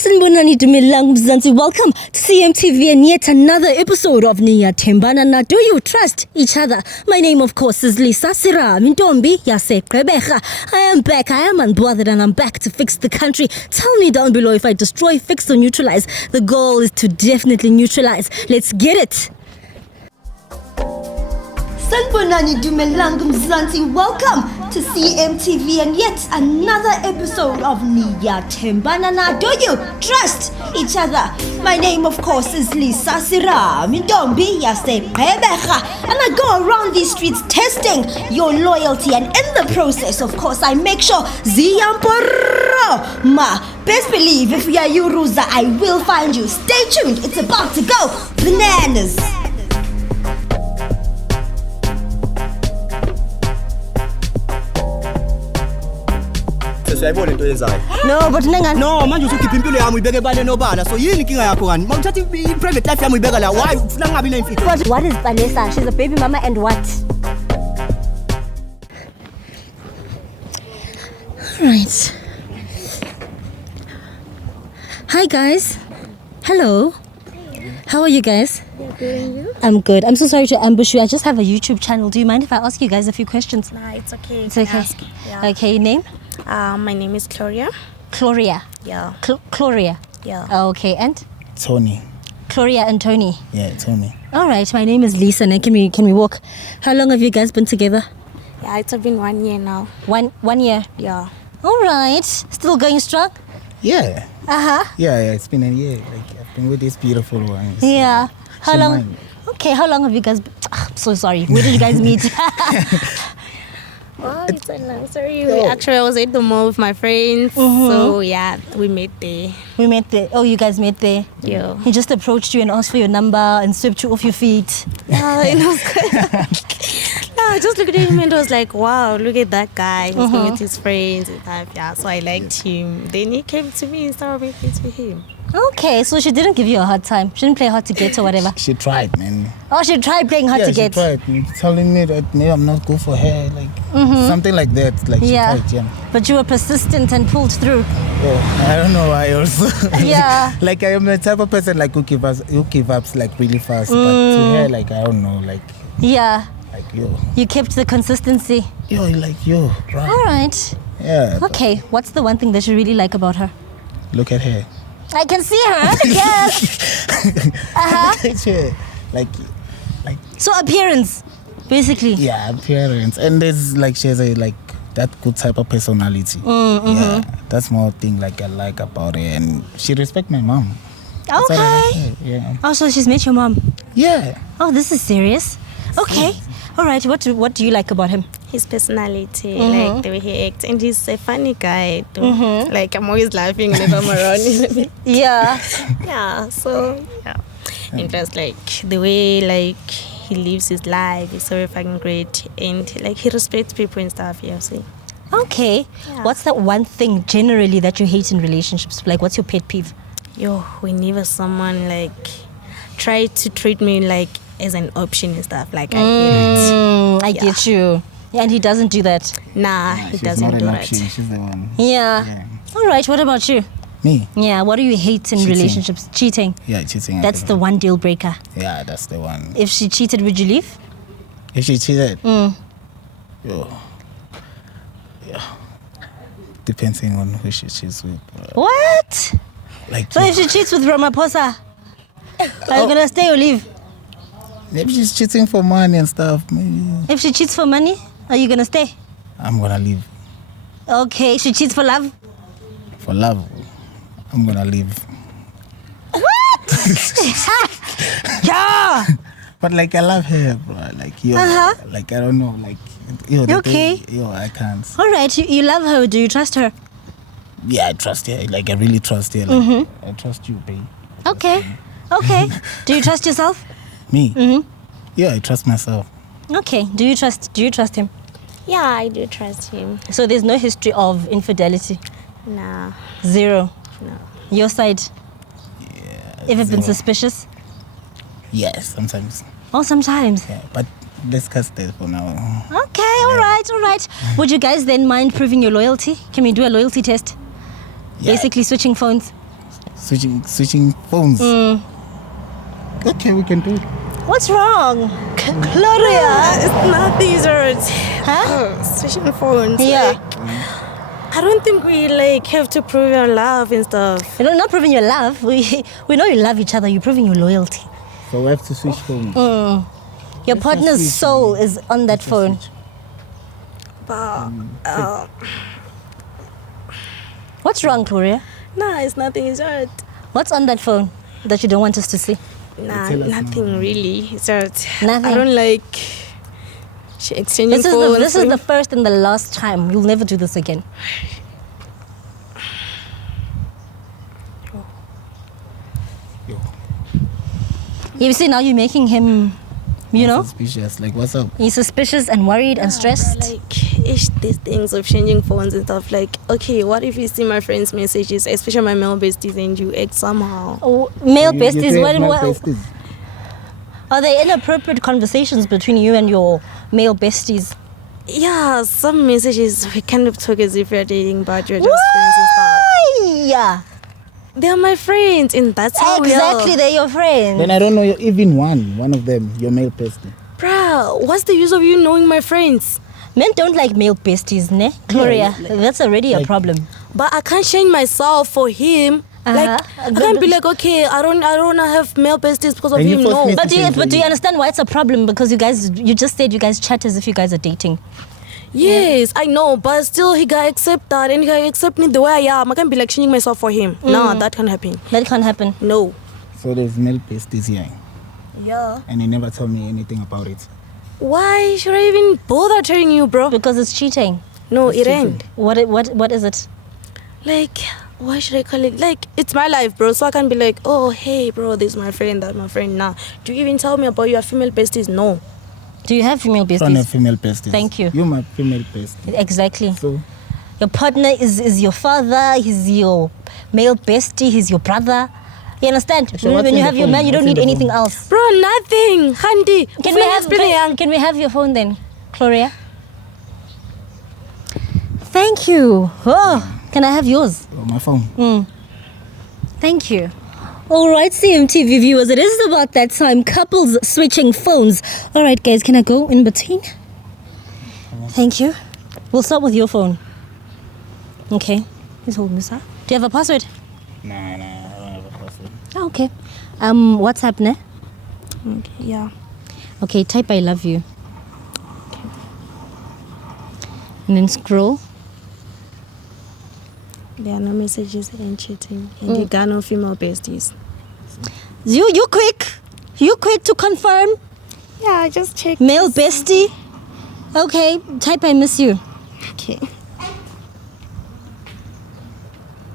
Sanibonani dumelang mzansi. Welcome to CMTV and yet another episode of Niyathembana Na. Do you trust each other? My name, of course, is Serame I am back. I am unbothered and I'm back to fix the country. Tell me down below if I destroy, fix or neutralize. The goal is to definitely neutralize. Let's get it. Sanibonani dumelang mzansi. Welcome to CMTV and yet another episode of Niyathembana Na. Do you trust each other? My name, of course, is Serame and I go around these streets testing your loyalty, and in the process, of course, I make sure best believe if we are you, Ruza, I will find you. Stay tuned. It's about to go bananas. No, but no, manje usukhipha impilo yami uyibeke ebale nobala. So yini inkinga yakho kani? Mawuthatha i-private life yami uyibeka la. Why ufuna ngabi na imfihlo? But what is Vanessa? She's a baby mama and what? Alright. Hi guys. Hello. How are you guys? I'm good. I'm so sorry to ambush you. I just have a YouTube channel. Do you mind if I ask you guys a few questions? Nah, it's okay. It's okay. Yeah. Okay, name? My name is Gloria. Gloria. Yeah. Gloria. Yeah. Okay, and? Tony. Gloria and Tony. Yeah, Tony. All right. My name is Lisa. And can we walk? How long have you guys been together? Yeah, it's been 1 year now. One year. Yeah. All right. Still going strong? Yeah. Yeah. It's been a year. Like I've been with this beautiful one. Yeah. How She long? mine. Okay. How long have you guys? I'm so sorry. Where did you guys meet? Oh, it's a nursery. Actually, I was at the mall with my friends. So yeah, we met there. We met there. Oh, you guys met there. Yeah. He just approached you and asked for your number and swept you off your feet. Yeah, and I was I just looked at him and I was like, wow, look at that guy. He's going with his friends and stuff. Yeah, so I liked him. Then he came to me and started making to him. Okay, so she didn't give you a hard time. She didn't play hard to get or whatever. She tried, man. Oh, she tried playing hard to get. She tried. Telling me that maybe I'm not good for her, like something like that. Like she tried, yeah. But you were persistent and pulled through. Oh, I don't know why also. Yeah. Like I am the type of person like who give up like really fast. But to her, like I don't know, like yeah. Like yo. You kept the consistency. Yo, like yo, right. All right. Yeah. Okay, what's the one thing that you really like about her? Look at her. I can see her. Yes. Look at her. Like. So appearance, basically. Yeah, appearance, and there's like she has a like that good type of personality. Yeah, that's more thing like I like about her, and she respect my mom. That's what I like her, yeah. Oh, so she's met your mom. Yeah. Oh, this is serious. Okay. All right. What do you like about him? His personality, like the way he acts, and he's a funny guy too. Like I'm always laughing whenever I'm around him. Yeah. Yeah. So yeah, and just like the way like he lives his life is so fucking great, and like he respects people and stuff. Yeah. So. Okay. Yeah. What's that one thing generally that you hate in relationships? Like, what's your pet peeve? Yo, whenever someone like try to treat me like as an option and stuff, like I get it. I get you. Yeah, and he doesn't do that. Nah, he She's doesn't not do an that. option. She's the one. Yeah. All right. What about you? Me? Yeah. What do you hate in Cheating. relationships? Cheating. Yeah, cheating. That's the one deal breaker. Yeah, that's the one. If she cheated, would you leave? If she cheated, yo, yeah, depending on who she cheats with. What? Like, So if she cheats with Ramaphosa, are you gonna stay or leave? maybe she's cheating for money and stuff. Maybe If she cheats for money, are you gonna stay? I'm gonna leave. Okay. She cheats for love. For love, I'm gonna leave. Yeah. But like I love her, bro. Like yo, like I don't know, like yo. Okay. I can't. All right. You love her. Do you trust her? Yeah, I trust her. Like I really trust her. Like, I trust you, babe. Okay. Do you trust yourself? Me? Yeah, I trust myself. Okay. Do you trust him? Yeah, I do trust him. So there's no history of infidelity? Nah, Zero. no. Your side? Yeah. Ever been zero. suspicious? Yes, sometimes. Oh, sometimes. Yeah, but let's cut that for now. Okay, all right. Would you guys then mind proving your loyalty? Can we do a loyalty test? Yeah. Basically switching phones. switching phones. Okay, we can do it. What's wrong? Gloria. It's nothing, sir. Huh? Switching phones. Yeah. Like, I don't think we like have to prove our love and stuff. You know, not proving your love. We know you love each other. You're proving your loyalty. So we have to switch phones. Your partner's switch. soul is on that phone. But What's wrong, Gloria? nah, it's nothing. It's just What's on that phone that you don't want us to see? nah, Tell us nothing really. It's just Nothing. I don't like exchanging phones. This is the first and the last time. You'll never do this again. Yo, You see, now you're making him, you know, suspicious. Like, what's up? he's suspicious and worried and stressed. Like, these things of changing phones and stuff. Like, okay, what if you see my friends' messages, especially my male besties, and you act somehow? Oh, male You besties, two what, have male what, besties. are there inappropriate conversations between you and your male besties? Yeah, some messages we kind of talk as if we're dating, but you're just friends and stuff. Yeah, They're my friends, and that's how we exactly. are. They're your friends. Then I don't know even one of them, your male bestie. Bruh, what's the use of you knowing my friends? Men don't like male besties, ne? Gloria, like- that's already a like- problem. But I can't change myself for him. Like, I can't be like, okay, I don't wanna have male besties because of Then you him. force No. me But to do you understand why it's a problem? Because you just said you guys chat as if you guys are dating. Yes, I know, but still he gotta accept that, and he gotta accept me the way I am. I can't be like changing myself for him. Nah, that can't happen. That can't happen. No. So there's male besties here, Yeah. and he never told me anything about it. Why should I even bother telling you, bro? Because it's cheating. No, it ain't. What is it? Like, why should I call it? Like, it's my life, bro. So I can't be like, oh, hey, bro, this is my friend, that's my friend. Nah. Do you even tell me about your female besties? No. Do you have female I don't have besties? female besties. Thank you. You're my female bestie. Exactly. So Your partner is your father, he's your male bestie, he's your brother. You understand? So what's when in you the have your phone? man, you don't What's in need the anything phone? else. Bro, nothing. Handy. Can we have your phone then, Gloria? Thank you. Oh, can I have yours? my phone. Thank you. All right, CMTV viewers, it is about that time. Couples switching phones. All right, guys, can I go in between? Thank you. We'll start with your phone. Okay. He's holding this up. Do you have a password? Nah, I don't have a password. Oh, okay. WhatsApp, ne? Okay, yeah. Okay, type I love you. And then scroll. There are no messages and cheating. And you got no female besties. You quick. You quick to confirm. Yeah, I just checked. Male bestie. Okay, type I miss you. Okay.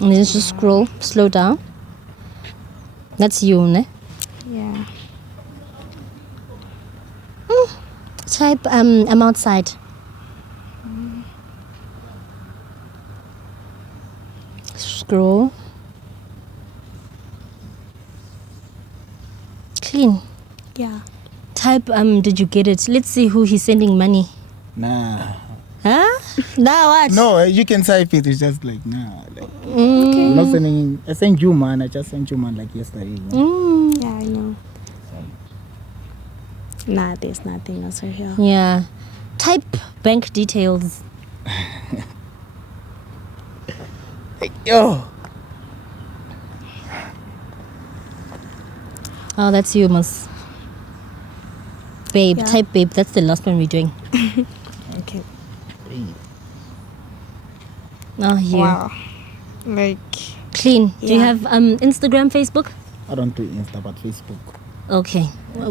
And then just scroll. Slow down. That's you, ne? Yeah. Type I'm outside. Scroll. Clean. Yeah. Type did you get it? Let's see who he's sending money. Nah. Huh? Now what? No, you can type it. It's just like, nah. Like, I'm not sending. I sent you, man. I just sent you, man, like yesterday. Yeah, I know. Nah, there's nothing else right here. Yeah. Type bank details. Yo. Oh, that's you, Miss. Babe, Yeah. type babe. That's the last one we're doing. Okay. Oh, here. Wow. Like, Clean. Do you Yeah. have Instagram, Facebook? I don't do Insta, but Facebook. Okay.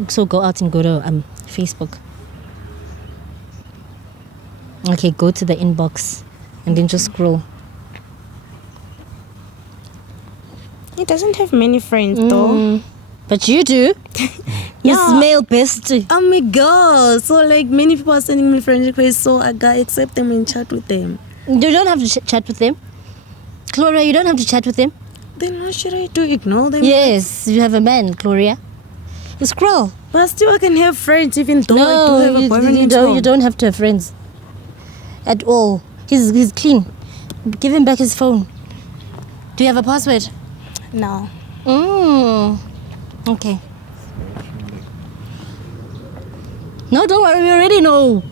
So go out and go to Facebook. Okay, go to the inbox and then just scroll. he doesn't have many friends though. But you do. Miss Yeah. Male Bestie. I'm a girl, so like many people are sending me friend requests, so I gotta accept them and chat with them. You don't have to chat with them. Gloria, you don't have to chat with them. Then what should I do? Ignore them? Yes, you have a man, Gloria. You scroll. But still, I can have friends even though I do have a boyfriend. you don't have to have friends at all. He's clean. Give him back his phone. Do you have a password? No. Okay. No, don't worry, we already know.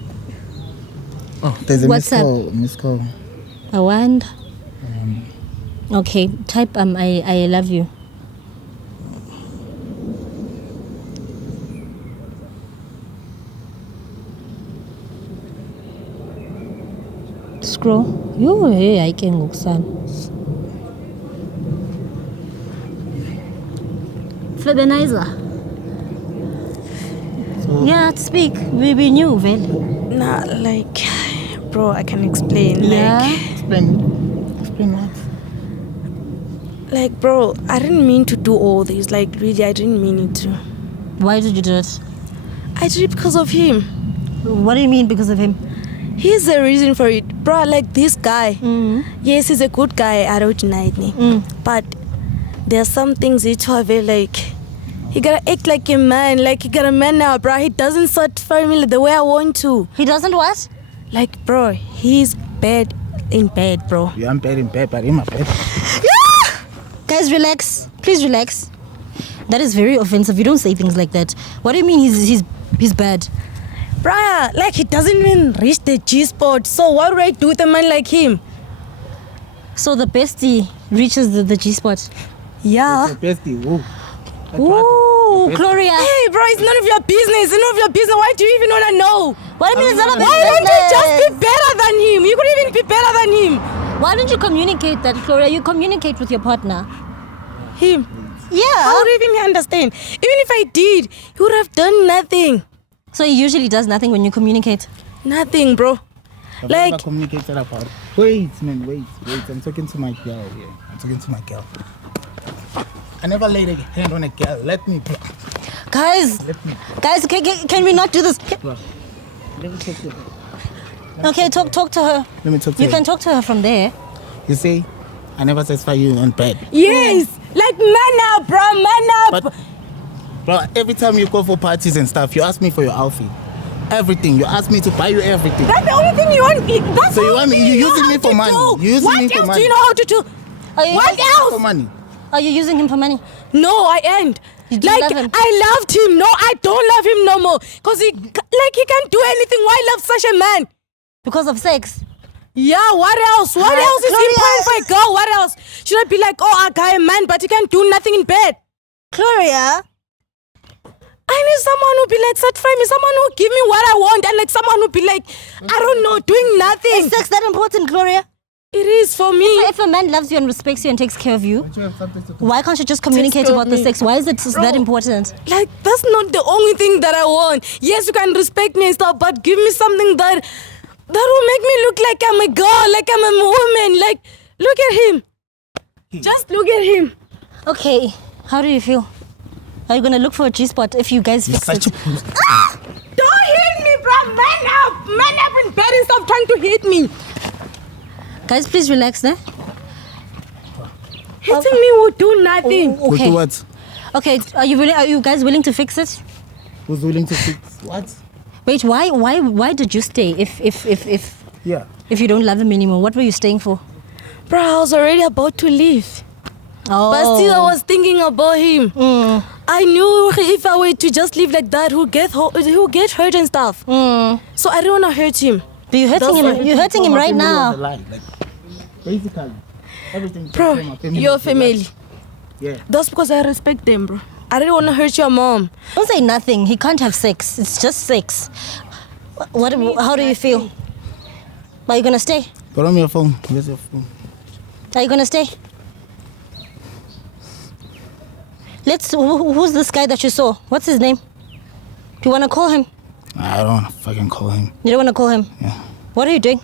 Oh, there's a What's up? Miss call. A wand. Okay, type I love you. Scroll. Yo, hey, I can go son. Flebenizer. So, Yeah, speak. We knew, Vel. Nah, like, bro, I can explain. Yeah. explain what? Like, bro, I didn't mean to do all this. Like, really, I didn't mean it to. Why did you do it? I did it because of him. What do you mean because of him? He's the reason for it. Bro, like this guy. Yes, he's a good guy. I don't deny it. But there are some things he told me, like, he gotta act like a man. Like, he got a man now, bro. He doesn't satisfy me the way I want to. He doesn't what? Like, bro, he's bad in bed, bro. Yeah, I'm bad in bed, but in my bed. Guys, relax. Please relax. That is very offensive. You don't say things like that. What do you mean he's bad? Bruh, like, he doesn't even reach the G-spot. So what do I do with a man like him? So the bestie reaches the G-spot. Yeah. Bestie, whoa. Ooh, Gloria. Hey, bro, it's none of your business. It's none of your business. Why do you even want to know? What do you mean it's not a Why don't you just be better than him? You could even be better than him. Why don't you communicate that, Gloria? You communicate with your partner. Him? Yeah. How would even understand? Even if I did, he would have done nothing. So he usually does nothing when you communicate. Nothing, bro. Have Like- you ever communicated about? Wait, man, wait. I'm talking to my girl here. I'm talking to my girl. I never laid a hand on a girl. Let me, bro. Guys, can we not do this? Bro. Let me talk to her. Okay, talk to her. Let me talk to You her. can talk to her from there. You see, I never satisfy you on bed. Yes. Like, man up, bro. Man up. But, bro, every time you go for parties and stuff, you ask me for your outfit. Everything. You ask me to buy you everything. That's the only thing you want. That's So you the want me- only you thing know using me how for to money. do. You using what me for else money. do you know how to do? Are you, What else? For money. Are you using him for money? No, I ain't. You do Like, love him? I loved him. No, I don't love him no more. Because he can't do anything. Why love such a man? Because of sex? Yeah, what else? What else is Gloria. important for a girl? What else? Should I be like, oh, I got a man, but he can't do nothing in bed? Gloria? I need someone who be like, satisfy me, someone who give me what I want, and like someone who be like, I don't know, doing nothing. Is sex that important, Gloria? It is for me. If a man loves you and respects you and takes care of you, Don't you have something to why can't you just communicate Just about the me. sex? Why is it that important? Like, that's not the only thing that I want. Yes, you can respect me and stuff, but give me something that will make me look like I'm a girl, like I'm a woman. Like, look at him. Just look at him. Okay, how do you feel? Are you gonna look for a G-spot if you guys You're fix such it? a pussy. Don't hit me, bro. Man up. Man up in bed and stop trying to hit me. Guys, please relax, ne? Hitting me will do nothing. We'll Okay. do what? Okay, are you guys willing to fix it? Who's willing to fix what? Wait, why did you stay if Yeah. you don't love him anymore? What were you staying for? Bro, I was already about to leave. Oh. But still, I was thinking about him. I knew if I were to just leave like that, he'll get hurt and stuff. So I don't want to hurt him. But you're hurting him. You're hurting him right now. Like, basically, everything. Bro, your family. Yeah. That's because I respect them, bro. I didn't want to hurt your mom. Don't say nothing. He can't have sex. It's just sex. What? How do you feel? Are you gonna stay? Put on your phone. Where's your phone? Are you gonna stay? Who's this guy that you saw? What's his name? Do you wanna call him? I don't want to fucking call him. You don't wanna call him? Yeah. What are you doing?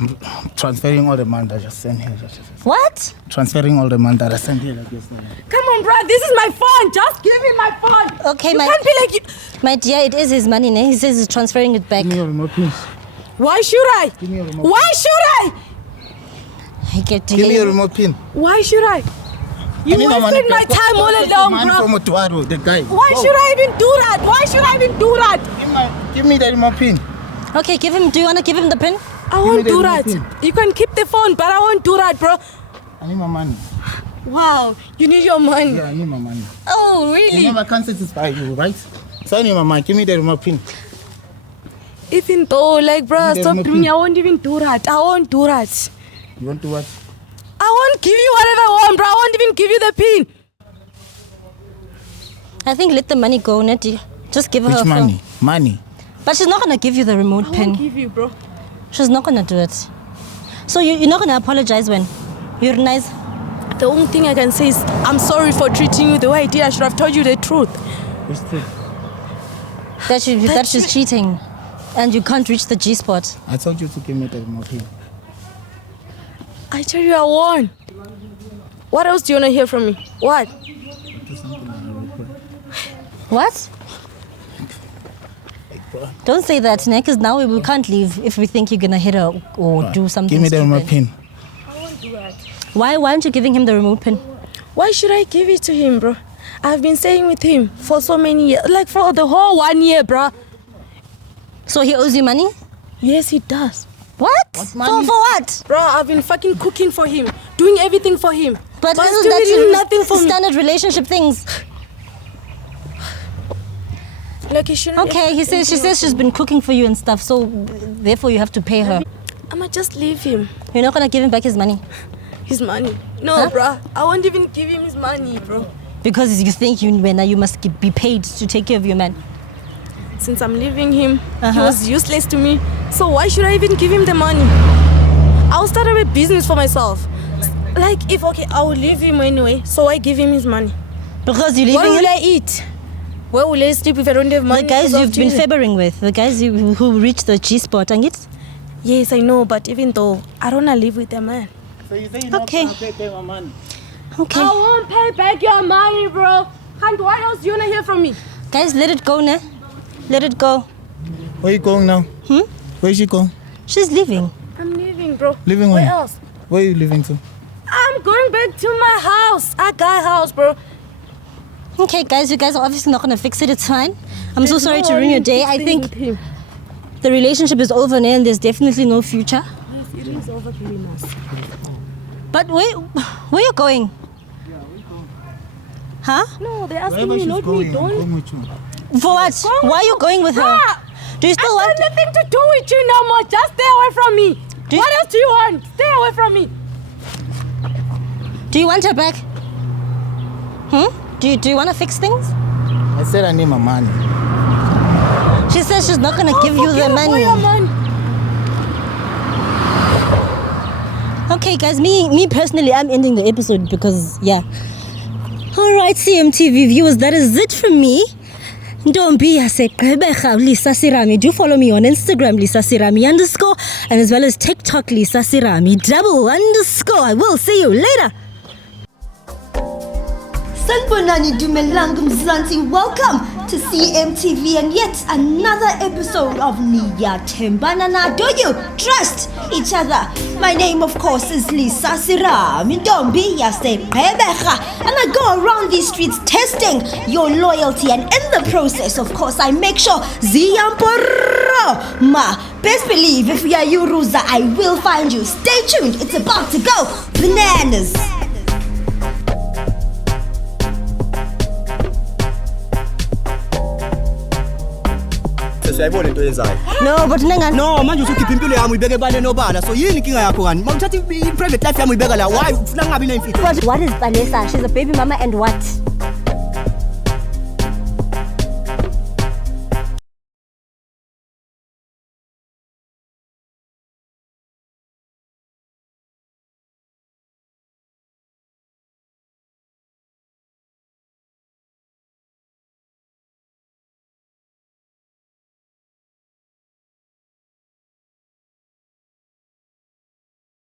I'm transferring all the money that I just sent here. What? Transferring all the money that I sent here like yesterday. Come on, bro. This is my phone. Just give me my phone. Okay, you my- can't be like you. My dear, it is his money, ne? He says he's transferring it back. Give me your remote, please. Why should I? Give me your remote. Why should I? I get to Give me hear your you. remote pin. Why should I? You I need my wasted my back. time all What's the along, man bro. from Otuaro, the guy. Why Go. should I even do that? Why should I even do that? Give me the remote pin. Okay, give him. Do you wanna give him the pin? I me won't the do remote that. pin. You can keep the phone, but I won't do that, bro. I need my money. Wow, you need your money. Yeah, I need my money. Oh, really? You know I can't satisfy you, right? So I need my money. Give me the remote pin. Even though, like, bruh, There's stop no doing pin. I won't even do that. I won't do that. You want to what? I won't give you whatever I want, bro. I won't even give you the pin. I think let the money go, Nettie. Just give her Which her money? phone. Money. But she's not gonna give you the remote I pin. won't give you, bro. She's not gonna do it. So you're not gonna apologize when? You're nice. The only thing I can say is I'm sorry for treating you the way I did. I should have told you the truth. Which truth? That she's cheating. And you can't reach the G spot. I told you to give me the remote pin. I tell you I won. What else do you want to hear from me? What? What? Don't say that, Nick, because now we can't leave if we think you're gonna hit her or do something. Give me the stupid. remote pin. I won't do that. Why aren't you giving him the remote pin? Why should I give it to him, bro? I've been staying with him for so many years. Like for the whole 1 year, bro. So he owes you money? Yes, he does. What? money? For what? Bro, I've been fucking cooking for him. Doing everything for him. But still isn't that he did your nothing for me. standard relationship things? Like he shouldn't. Okay, she says she's been cooking for you and stuff, so therefore you have to pay her. I'ma just leave him. You're not gonna give him back his money His money. No, Huh? bro. I won't even give him his money, bro. because you think you must be paid to take care of your man. Since I'm leaving him, he Uh-huh. was useless to me. So why should I even give him the money? I'll start a business for myself. Like, if okay, I will leave him anyway. So why give him his money? Because you're What leaving will him. I eat? Where will I sleep if I don't have money? The guys because of you've been Jesus? favoring with, the guys who reached the G spot, and it. Yes, I know, but even though I don't wanna live with a man. So you say you're Okay. not gonna pay my money? Okay, I won't pay back your money, bro. And what else do you wanna hear from me? guys, let it go, ne? Let it go. Where you going now? Where is she going? She's leaving. I'm leaving, bro. Leaving Where where? else? Where are you leaving to? I'm going back to my house. A guy house, bro. Okay, guys, you guys are obviously not gonna fix it. It's fine. I'm so There's sorry no to ruin one your day. I fixing think with him. the relationship is over now, and there's definitely no future. Yes, it is over between us. But where you going? Huh? No, they're asking Wherever me, she's not going, me. I'm Don't. going with you. For what? Why are you going with her? Ah! Do you still I want? got nothing to do with you no more. Just stay away from me. Do you- What else do you want? Stay away from me. Do you want her back? Do you want to fix things? I said I need my money. She says she's not gonna give you the Forget about your money. money. Okay, guys, me personally, I'm ending the episode because yeah. All right, CMTV viewers, that is it from me. Ntombi yaseGqeberha Lisa Serame. Do follow me on Instagram, Lisa Serame _ and as well as TikTok, Lisa Serame _. I will see you later. Sanibonani Dumelang Mzansi. Welcome to CMTV and yet another episode of Niyathembana Na. Do you trust each other? My name, of course, is Lisa Serame Ntombi yaseGqeberha, and I go around these streets testing your loyalty, and in the process, of course, I make sure Ziyamporo ma. Best believe if we are Yuruza, I will find you. Stay tuned. It's about to go bananas. Siyayibona into yenzayo. No, but Nengan. No, manje usukhipha impilo yami uyibeke ebaleni obala. So yini inkinga yakho kani? Mawuthatha i-private life yami uyibeka la. Why ufuna ngabi nemfihlo? But what is Vanessa? She's a baby mama and what?